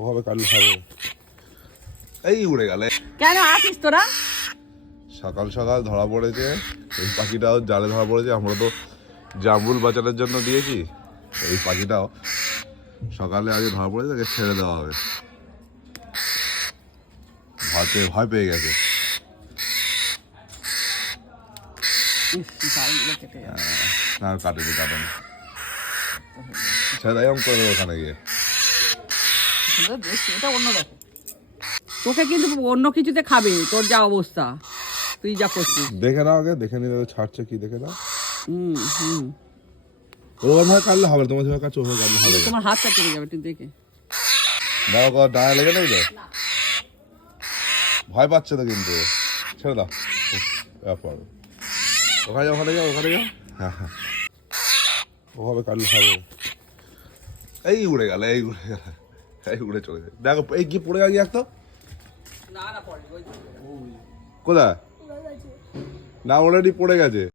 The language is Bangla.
ওভাবে কাটলে হবে? এই উড়ে গেলে কেন আসিস তোরা? সকাল সকাল ধরা পড়েছে এই পাখিটাও জালে ধরা পড়েছে। আমরা তো জামরুল বাঁচানোর জন্য দিয়েছি, এই পাখিটাও সকালে আগে ধরা পড়েছে, তাকে ছেড়ে দেওয়া হবে। ভয় পেয়ে গেছে। আর কাটেনি ছেড়ে দেয় করে দেবো ওখানে গিয়ে। এটা অন্য দেখো, তোকে কিন্তু অন্য কিছুতে খাবে। তোর যা অবস্থা, তুই যা করছিস দেখে নাও আগে, দেখে নিলে ছাড়ছে কি দেখে নাও। হুম ওর ভাবে কাটলে হবে, তোমার যেভাবে কাটছে ওভাবে কাটলে হবে। তোমার হাতটা কেটে যাবে, তুই দেখে দাও। ডানা লেগে নেই তো? ভয় পাচ্ছে তো কিন্তু, ছেড়ে দাও। ব্যাপার ওখানে যাও। হ্যাঁ ওভাবে কাটলে হবে। এই উড়ে গেল, এই উড়ে চলে যায়। দেখো এই কি পড়ে গেছে একটা কোথায়? না অলরেডি পড়ে গেছে।